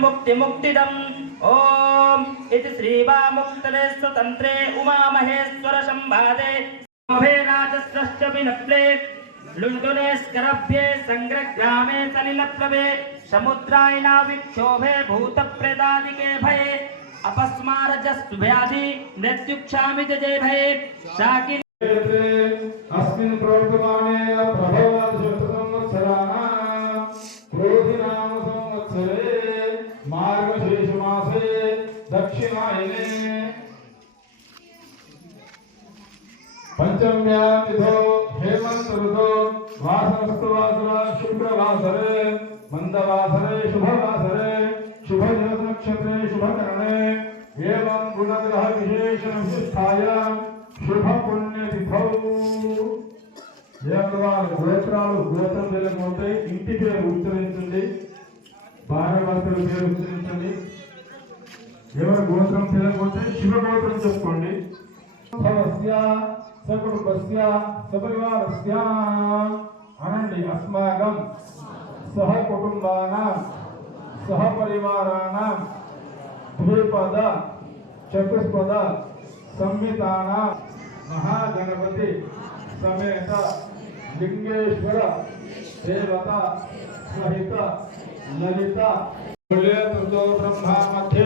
मुक्तिमुक्तिदम्। ॐ इति श्रीवामुक्तले स्वतन्त्रे उमामहेश्वर संवादे राजस्रश्च विनप्ले। लुण्डुने स्करभ्ये सङ्ग्रग्रामे विक्षोभे भूतप्रेदादिके भये अपस्मारजस्तु व्याधि मृत्युक्षामि जजे भये। शाकिनी दक्षिणायने पञ्चम्या तिथौ हेमन्त ऋतौ वासरस्तु वासर शुक्रवासरे मन्दवासरे शुभवासरे शुभनक्षत्रे शुभकरणे एवं गुणग्रह विशेषण विशिष्टायां శుభ పుణ్యతిథౌ దేవతవారు గోత్రాలు గోత్రం తెలియకపోతే ఇంటి పేరు ఉచ్చరించండి భార్య భర్తల పేరు ఉచ్చరించండి ఎవరి గోత్రం తెలియకపోతే శివ గోత్రం చెప్పుకోండి భవస్య సకుటుంబస్య సపరివారస్య అనండి అస్మాకం సహ కుటుంబానాం సహ పరివారాణం ద్విపద చతుష్పద సంహితాన మహాగణపతి సమేత లింగేశ్వర దేవత సహిత లలిత తుతో బ్రహ్మ మధ్యే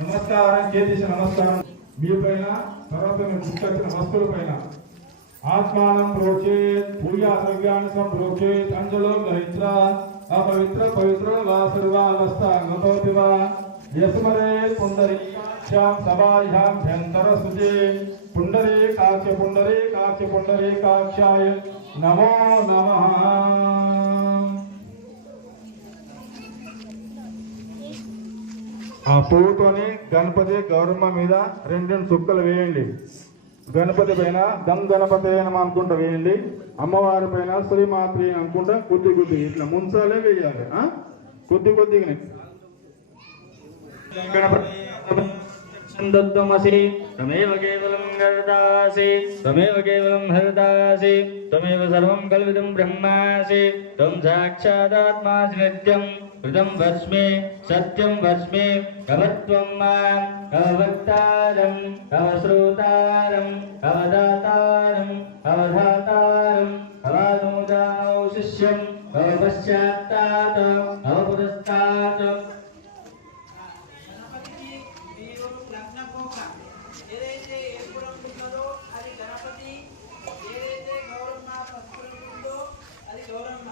నమస్కారం చేసి నమస్కారం. మీ పైన తర్వాత మీరు గుర్తొచ్చిన వస్తువుల పైన. ఆత్మానం ప్రోచేత్ పూజా ద్రవ్యాన్ని సంప్రోచేత్ అంజలో గ్రహించ అపవిత్ర పవిత్ర వా సర్వావస్థ వా. యస్మరే పుండరీకాక్షాం సభాయాభ్యంతర సుజే పుండరీకాక్ష పుండరీకాక్ష పుండరీకాక్షాయ నమో నమః. ఆ పువ్వుతోని గణపతి గౌరమ్మ మీద రెండు రెండు వేయండి. గణపతి పైన దమ్ గణపతి అయిన అనుకుంటా వేయండి. అమ్మవారి పైన శ్రీమాత్రి అనుకుంటా కొద్ది కొద్ది ఇట్లా ముంచాలే వేయాలి కొద్ది కొద్దిగా గణపతి తమేవ కేవలం తమేవ కేవలం సర్వం కల్విదం బ్రహ్మాసి త్వం సాక్షాదాత్మాసి నిత్యం. कृतं वस्मि सत्यं वस्मि कवत्वं माम् अवक्तारम् अवश्रोतारम् अवदातारम् अवधातारम् अवानुदानौ शिष्यम् अवपश्चात्तात् अवपुरस्तात् గణపతికి మీరు లగ్న కోక ఏదైతే ఏ పురం ఉన్నదో అది గణపతి ఏదైతే గౌరమ్మ పసుపురం ఉందో అది గౌరమ్మ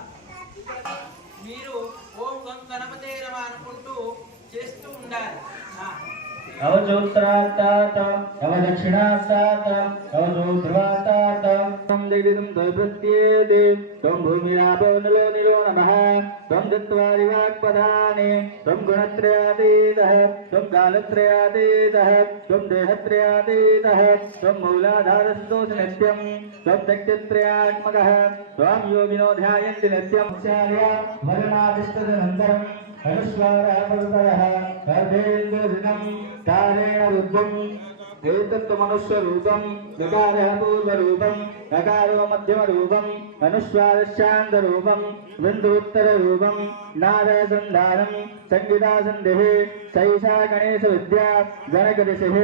ఇక్కడ మీరు अवचोत्तरात्तात् अवदक्षिणात्तात् अवचोध्रुवात्तात् दिदिदं द्वैप्रत्येते त्वं भूमिरापो निलो निलो नमः। त्वं चत्वारि वाक्पदानि त्वं गुणत्रयातीतः त्वं कालत्रयातीतः त्वं देहत्रयातीतः त्वं मूलाधारस्तोष नित्यं त्वं शक्तित्रयात्मकः त्वां योगिनो ध्यायन्ति नित्यं। वर्णादिष्टदनन्तरम् अनुस्वारः सर्वेन्द्रधिनं तारेण रुद्रम् एतत्तु मनुष्यरूपम् यकारः पूर्वरूपम् नकारो मध्यमरूपम् अनुस्वारश्चान्तरूपम् बिन्दुत्तररूपम् नादसन्धानम् सङ्गीतासन्धिः सैषा गणेशविद्या जनकऋषिः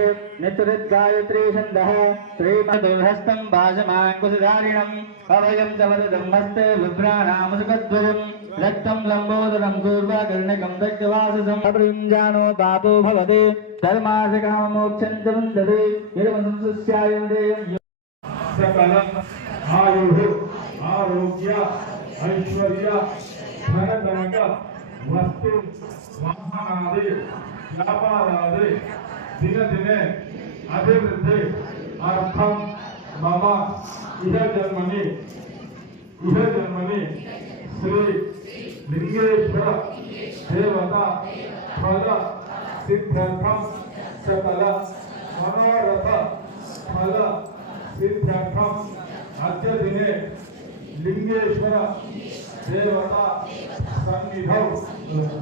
नितृद्गायत्री छन्दः श्रीमदुर्हस्तम् भाषमाङ्कुशधारिणम् अभयम् च वद ब्रह्मस्ते विभ्राणामसुखध्वजम् रक्तं लम्बोदरं दूर्वाकर्णकं दग्धवाससं प्रयुञ्जानो पापो भवति धर्मासि काममोक्षं च विन्दते निर्मलं सुस्यायुन्दे सकल आयुः आरोग्य ऐश्वर्य धनदनक वस्तु वाहनादि व्यापारादि दिनदिने अभिवृद्धि अर्थं मम इह जन्मनि इह जन्मनि श्री लिंगेश्वर देवता फल सिद्ध सकल मनोरथ फल सिद्ध अद्य दिने लिंगेश्वर देवता सन्निध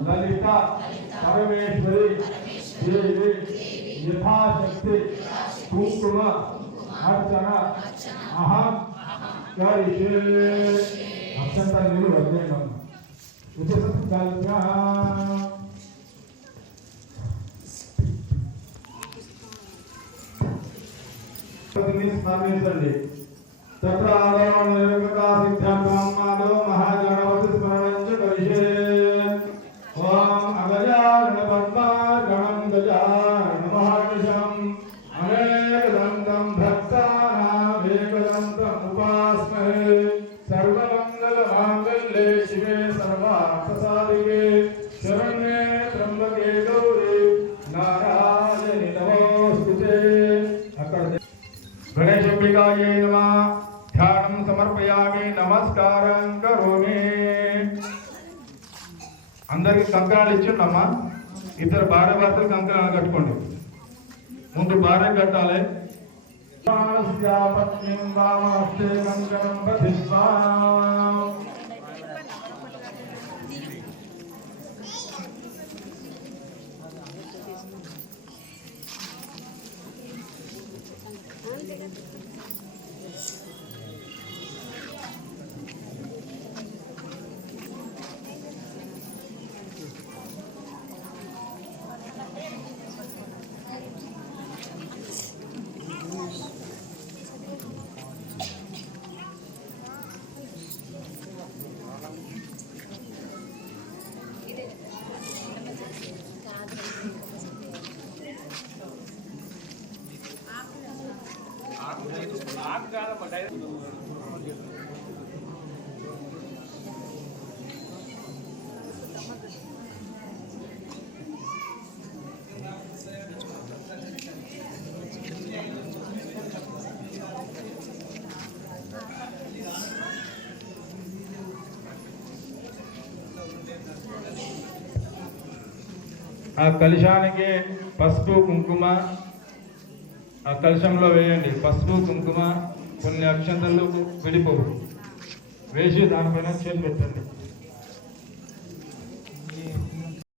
ललिता परमेश्वरी देवी यथाशक्ति कुंकुम अर्चना अहम करिष्ये అత్యంత నీరు వదిలేయడం ఉపసంకల్ప స్మరించండి తత్ర ఆదరణ సిద్ధాంతం గణేశంబికాయే నమ ధ్యానం సమర్పయామి నమస్కారం కరోమి అందరికి కంకణాలు ఇచ్చిండమ్మా. ఇద్దరు భార్య భర్తలు కంకణాలు కట్టుకోండి. ముందు భార్య కట్టాలి. పత్ని వామహస్తే కంకణం బధిత్వా. ఆ కలశానికి పసుపు కుంకుమ ఆ కలశంలో వేయండి పసుపు కుంకుమ. కొన్ని అక్షంతలు విడిపోవు. వేసి దానిపైన చేతి పెట్టండి